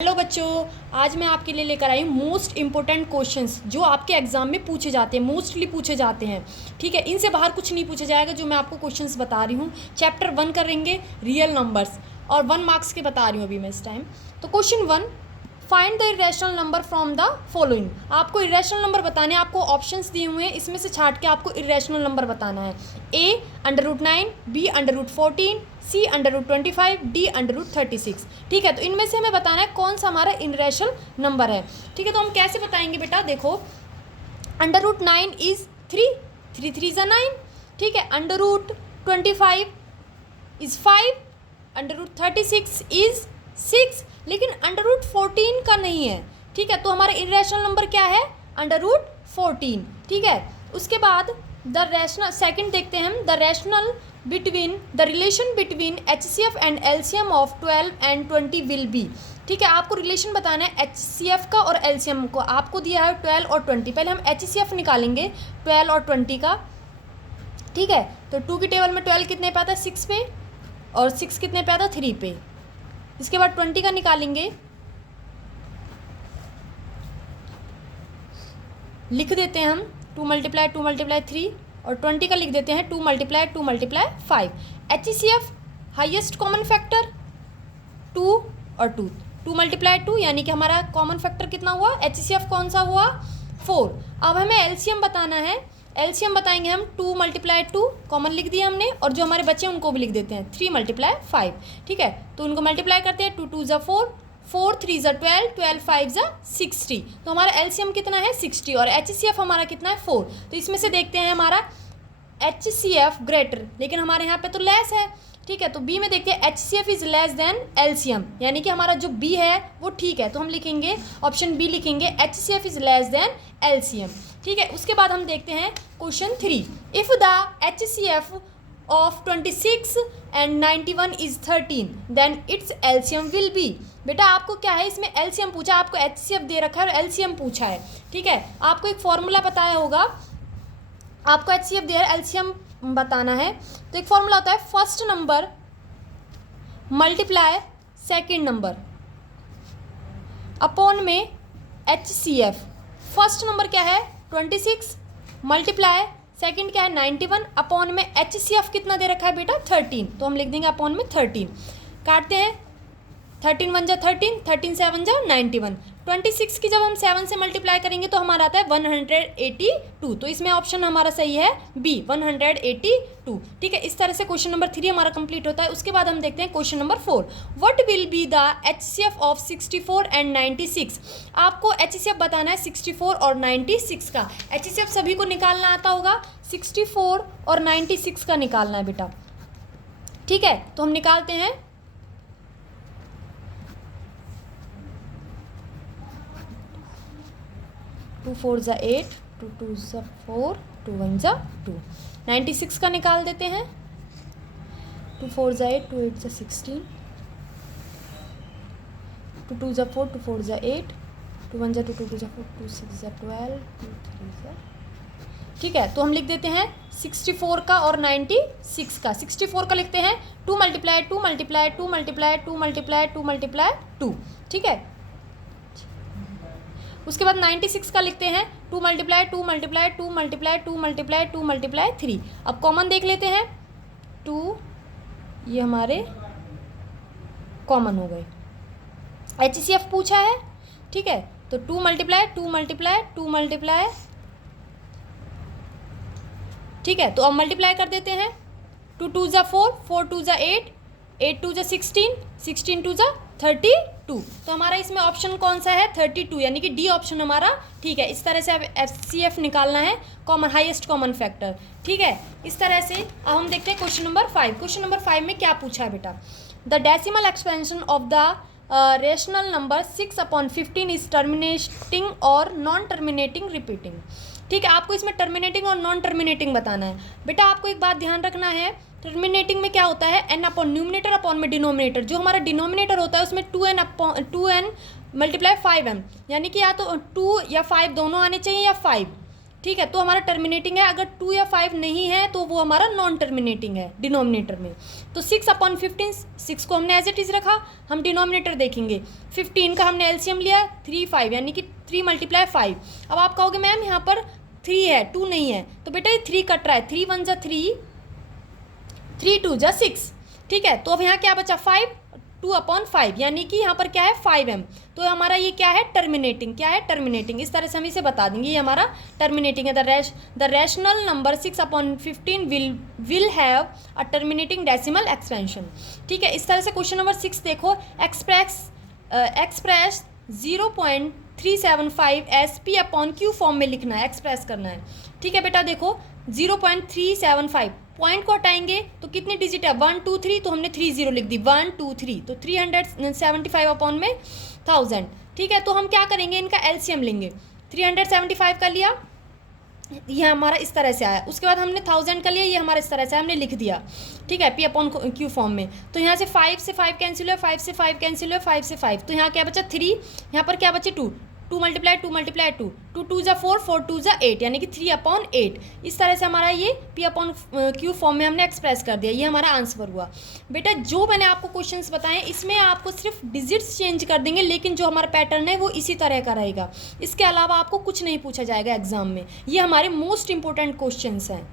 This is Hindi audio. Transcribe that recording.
हेलो बच्चों, आज मैं आपके लिए लेकर आई हूँ मोस्ट इम्पोर्टेंट क्वेश्चंस जो आपके एग्जाम में पूछे जाते हैं, मोस्टली पूछे जाते हैं। ठीक है, इनसे बाहर कुछ नहीं पूछा जाएगा। जो मैं आपको क्वेश्चंस बता रही हूँ, चैप्टर 1 करेंगे रियल नंबर्स, और 1 मार्क्स के बता रही हूँ अभी मैं इस टाइम। तो question 1, find the irrational number from the following. आपको इरेशनल नंबर बताने हैं, आपको ऑप्शंस दिए हुए हैं, इसमें से छाट के आपको इरेशनल नंबर बताना है। ए √9, बी √14, सी √25, डी √36। ठीक है, तो इनमें से हमें बताना है कौन सा हमारा इरेशनल नंबर है। ठीक है, तो हम कैसे बताएंगे बेटा, देखो √9 इज 3, 3 3 ज़ा 9। ठीक है, √25 इज 5, √36 इज 6, लेकिन √14 का नहीं है। ठीक है, तो हमारा इरेशनल नंबर क्या है, √14। ठीक है, उसके बाद द रैशनल, सेकंड देखते हैं हम, the rational between the relation between HCF and LCM of 12 and 20 will be. ठीक है, आपको रिलेशन बताना है HCF का और LCM को। आपको दिया है 12 और 20। पहले हम HCF निकालेंगे 12 और 20 का। ठीक है, तो 2 की टेबल में 12 कितने पे आता है, 6 पे, और 6 कितने पे आता है, 3 पे। इसके बाद 20 का निकालेंगे, लिख देते हैं हम 2 × 2 × 3, और 20 का लिख देते हैं 2 × 2 × 5। HCF हाईएस्ट कॉमन फैक्टर 2 और 2, 2 × 2 यानी कि हमारा कॉमन फैक्टर कितना हुआ, HCF कौन सा हुआ, 4। अब हमें LCM बताना है। LCM बताएंगे हम 2 × 2, कॉमन लिख दिया हमने, और जो हमारे बच्चे हैं उनको भी लिख देते हैं 3 × 5। ठीक है, तो उनको मल्टीप्लाई करते हैं, 2 2 ज़ा 4, 4 3 ज़ा 12, 12 5 ज़ा 60। तो हमारा LCM कितना है, 60, और HCF हमारा कितना है, 4। तो इसमें से देखते हैं हमारा HCF ग्रेटर, लेकिन हमारे यहाँ पे तो लेस है। ठीक है, तो बी में देखते हैं HCF is less than LCM, यानी कि हमारा जो बी है वो ठीक है, तो हम लिखेंगे ऑप्शन बी, लिखेंगे HCF is less than LCM। ठीक है, उसके बाद हम देखते हैं question 3, if the HCF of 26 and 91 is 13 then its LCM will be. बेटा आपको क्या है, इसमें LCM पूछा, आपको HCF दे रखा है और LCM पूछा है। ठीक है, आपको एक फॉर्मूला बताया होगा, आपको HCF दिया है, LCM बताना है। तो एक फॉर्मूला होता है, first number multiply second number upon में HCF। फर्स्ट नंबर क्या है, 26, मल्टीप्लाई सेकंड क्या है, 91, अपॉन में HCF कितना दे रखा है बेटा, 13, तो हम लिख देंगे अपॉन में 13। काटते हैं, 13 1 ज़ा 13, 13 7 ज़ा 91। 26 की जब हम 7 से मल्टीप्लाई करेंगे तो हमारा आता है 182। तो इसमें ऑप्शन हमारा सही है बी, 182। ठीक है, इस तरह से क्वेश्चन नंबर 3 हमारा कंप्लीट होता है। उसके बाद हम देखते हैं question number 4, what will be the HCF of 64 and 96। आपको HCF बताना है 64 और 96 का। HCF सभी को निकालना आता होगा, 64 और 96 का निकालना है बेटा। ठीक है, तो हम निकालते हैं, 2 4 ज़ा 8, 2 2 ज़ा 4, 2 1 ज़ा 2। 96 का निकाल देते हैं, 2 4 ज़ा 8, 2 8 ज़ा 16, 2 2 ज़ा 4, 2 4 ज़ा 8, 2 1 ज़ा 2, 2 2 ज़ा 4, 2 6 ज़ा 12, 2 3 ज़ा। ठीक है, तो हम लिख देते हैं 64 का और 96 का। 64 का लिखते हैं 2 × 2 × 2 × 2 × 2 × 2। ठीक है, उसके बाद 96 का लिखते हैं 2 × 2 × 2 × 2 × 2 × 3। अब कॉमन देख लेते हैं, 2 ये हमारे कॉमन हो गए। HCF पूछा है, ठीक है, तो 2 × 2 × 2 × ठीक है, तो अब मल्टीप्लाई कर देते हैं, 2 2 ज़ा 4, 4 2 ज़ा 8, 8 2 ज़ा 16, 16 2 ज़ा 32। तो हमारा इसमें ऑप्शन कौन सा है, 32, यानी कि डी ऑप्शन हमारा ठीक है। इस तरह से अब HCF निकालना है, कॉमन हाईएस्ट कॉमन फैक्टर। ठीक है, इस तरह से अब हम देखते हैं क्वेश्चन नंबर 5। क्वेश्चन नंबर 5 में क्या पूछा है बेटा, the decimal expansion of the rational number 6/15 is terminating और नॉन टर्मिनेटिंग रिपीटिंग। ठीक है, आपको इसमें टर्मिनेटिंग और नॉन टर्मिनेटिंग बताना है। बेटा आपको एक बात ध्यान रखना है, टर्मिनेटिंग में क्या होता है, n अपॉन न्यूमिनेटर अपॉन में डिनोमिनेटर। जो हमारा डिनोमिनेटर होता है उसमें 2n × 5m, यानी कि या तो 2 या 5 दोनों आने चाहिए, या 5। ठीक है, तो हमारा टर्मिनेटिंग है। अगर 2 या 5 नहीं है तो वो हमारा नॉन टर्मिनेटिंग है डिनोमिनेटर में। तो 6/15, 6 को हमने एज इट इज़ रखा। हम डिनोमिनेटर देखेंगे, 15 का हमने एलसीएम लिया 3, 5, यानी कि 3 × 5। अब आप कहोगे मैम यहाँ पर 3 है, 2 नहीं है, तो बेटा ये 3 कट रहा है। 3 1 = 3, 3 2 = 6। ठीक है, तो अब यहाँ क्या बचा 5, 2/5, यानी कि यहाँ पर क्या है 5m। तो हमारा ये क्या है टर्मिनेटिंग, क्या है टर्मिनेटिंग। इस तरह से हम इसे बता देंगे, ये हमारा टर्मिनेटिंग है। The rational number 6/15 will have a terminating decimal expansion. ठीक है, इस तरह से क्वेश्चन नंबर 6 देखो, एक्सप्रेस 0.375 एस P/Q फॉर्म में लिखना है, एक्सप्रेस करना है। ठीक है बेटा, देखो 0.375 पॉइंट को हटाएंगे तो कितनी डिजिट है 1 2 3, तो हमने 3 0 लिख दी 1 2 3, तो 375/1000। ठीक है, तो हम क्या करेंगे, इनका एलसीएम लेंगे। 375 का लिया, ये हमारा इस तरह से आया। उसके बाद हमने 1000 का लिया, ये हमारा इस तरह से हमने लिख दिया। ठीक है, P/Q फॉर्म में। तो यहाँ से 5 से 5 कैंसिल हुआ, 5 से 5 कैंसिल हुआ, 5 से 5, तो यहाँ क्या बचा 3, यहाँ पर क्या बचे 2, 2 × 2 × 2, 2 2 = 4, 4 2 = 8, यानी कि 3/8। इस तरह से हमारा ये P/Q फॉर्म में हमने एक्सप्रेस कर दिया। ये हमारा आंसर हुआ। बेटा जो मैंने आपको क्वेश्चंस बताए इसमें आपको सिर्फ डिजिट्स चेंज कर देंगे, लेकिन जो हमारा पैटर्न है वो इसी तरह का रहेगा। इसके अलावा आपको कुछ नहीं पूछा जाएगा एग्जाम में। ये हमारे मोस्ट इंपॉर्टेंट क्वेश्चंस हैं।